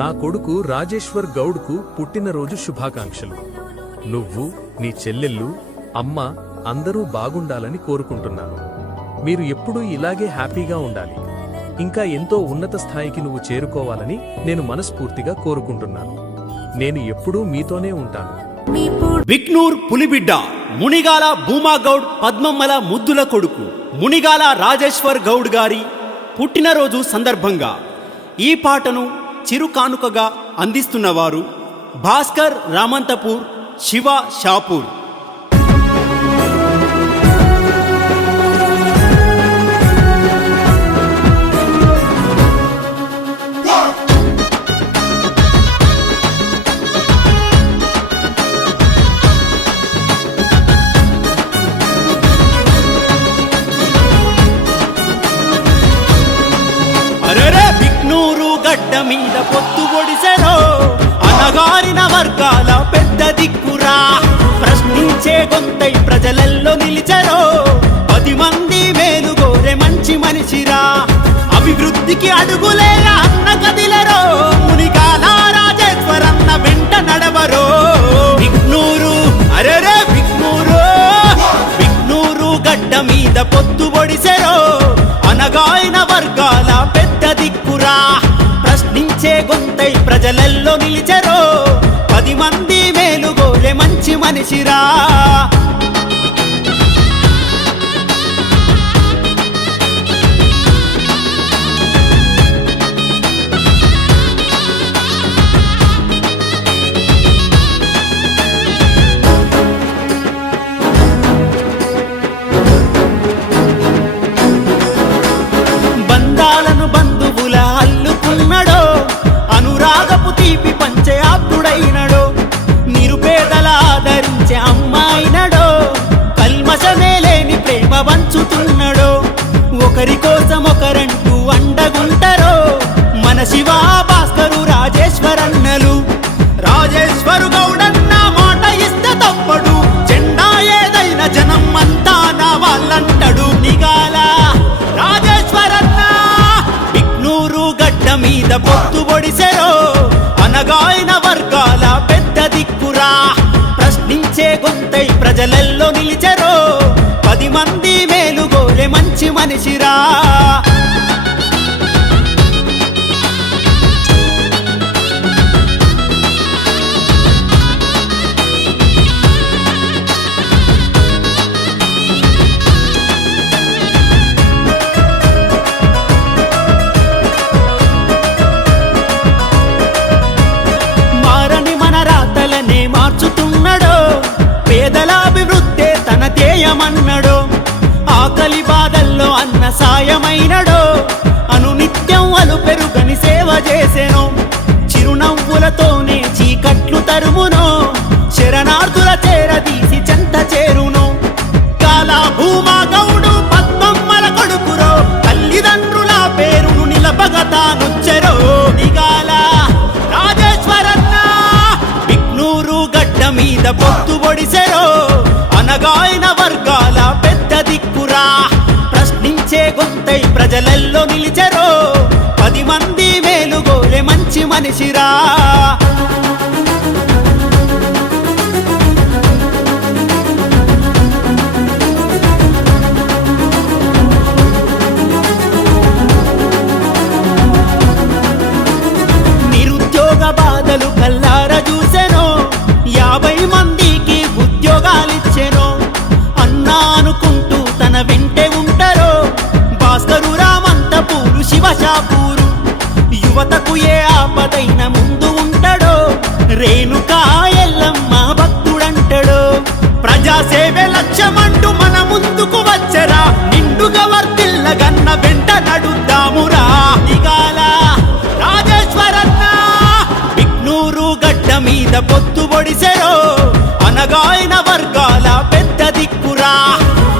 నా కొడుకు రాజేశ్వర్ గౌడ్కు పుట్టినరోజు శుభాకాంక్షలు. నువ్వు, నీ చెల్లెళ్ళు, అమ్మ అందరూ బాగుండాలని కోరుకుంటున్నాను. మీరు ఎప్పుడూ ఇలాగే హ్యాపీగా ఉండాలి. ఇంకా ఎంతో ఉన్నత స్థాయికి నువ్వు చేరుకోవాలని నేను మనస్ఫూర్తిగా కోరుకుంటున్నాను. నేను ఎప్పుడూ మీతోనే ఉంటాను. బిక్నూర్ పులిబిడ్డ మునిగాల భూమాగౌడ్ పద్మమ్మల ముద్దుల కొడుకు మునిగాల రాజేశ్వర్ గౌడ్ గారి పుట్టినరోజు సందర్భంగా ఈ పాటను చిరు కానుకగా అందిస్తున్నవారు భాస్కర్ రామంతపూర్, శివ షాపూర్. బిక్నూరు గడ్డ మీద పొత్తు పొడిసెరో అనగారిన వర్గాల పెద్ద దిక్కురా. ప్రశ్నించే గొంతై ప్రజలల్లో నిలిచెరో 10 మంది మేలు గోరె మంచి మనిషిరా. అభివృద్ధికి అడుగులేరా అన్న కదిలరో మునిగాల రాజేశ్వరన్న వెంట నడవరో. బిక్నూరు అరెరే బిక్నూరు బిక్నూరు గడ్డ మీద పొత్తు పొడిసెరో అనగాయన వర్గాల పెద్ద దిక్కురా. ప్రశ్నించే గొంతై ప్రజలల్లో నిలిచెరో 10 మంది మేలు గోరె మంచి మనిషిరా. బంధాలను బంధువుల అల్లుకున్నడో, అనురాగపు తీపి పంచే ఆప్తుడైనడో, నిరుపేదల ఆదరించే అమ్మాయినడో, కల్మషమే లేని ప్రేమ పంచుతున్నడో. ఒకరి కోసం ఒకరంటూ అండగుంటరో మన శివ భాస్కరు రాజేశ్వరన్నలు. రాజేశ్వరు గౌడన్న మాట ఇస్తే తప్పడు, జెండా ఏదైన జనం అంతా నా వాళ్ళంటడు. నిగాల రాజేశ్వరన్న బిక్నూరు గడ్డ మీద పొత్తు పొడిసెరో అనగాయన వర్గాల పెద్ద దిక్కురా. ప్రశ్నించే గొంతై ప్రజలల్లో నిలిచెరో 10 మంది మేలు గోరె మంచి మనిషిరా. మార్చుతున్నడో పేదల అభివృద్ధే తన ధ్యేయమన్నడో. ఆకలి బాధల్లో అన్న సాయమైనడో, అనునిత్యం అలు పెరుగని సేవ చేసెనో. చిరునవ్వులతోనే చీకట్లు తరుమునో, శరణార్థుల చేరదీసి చెంత చేరునో. కాలా భూమాగౌడు పద్మమ్మల కొడుకురో, తల్లిదండ్రుల పేరును నిలపగ తానొచ్చెరో. నిగాల రాజేశ్వరన్న బిక్నూరు గడ్డ మీద పొత్తు పొడిసెరో అనగాయన వర్గాల పెద్ద దిక్కురా. ప్రశ్నించే గొంతై ప్రజలల్లో నిలిచెరో 10 మంది మేలు గోరె మంచి మనిషిరా. నిరుద్యోగ బాధలు కల్లార చూసెనో, 50 మందికి ఉద్యోగాలిచ్చెనో. అన్నా అనుకుంటూ తన వెంటే ఉంటారో భాస్కరు రామంతపూరు, శివ షాపూరు. యువతకు ఏ ఆపదైన ముందు ఉంటాడో, రేణుకా ఎల్లమ్మ భక్తుడంటాడో. ప్రజాసేవే లక్ష్యమంటూ మన ముందుకు వచ్చరా, నిండుగా వర్తిల్లగన్న వెంట నడుద్దామురా. నిగాల రాజేశ్వరన్న బిక్నూరు గడ్డ మీద పొత్తు పొడిసెరో అనగాయన వర్గాల పెద్ద దిక్కురా.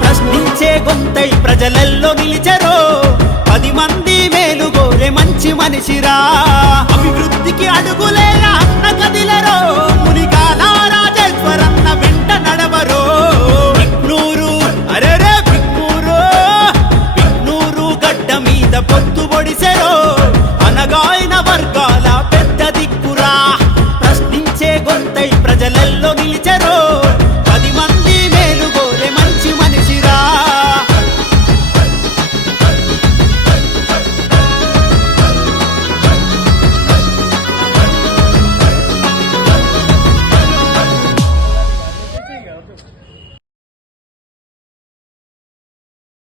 ప్రశ్నించే గొంతై ప్రజలల్లో నిలిచెరో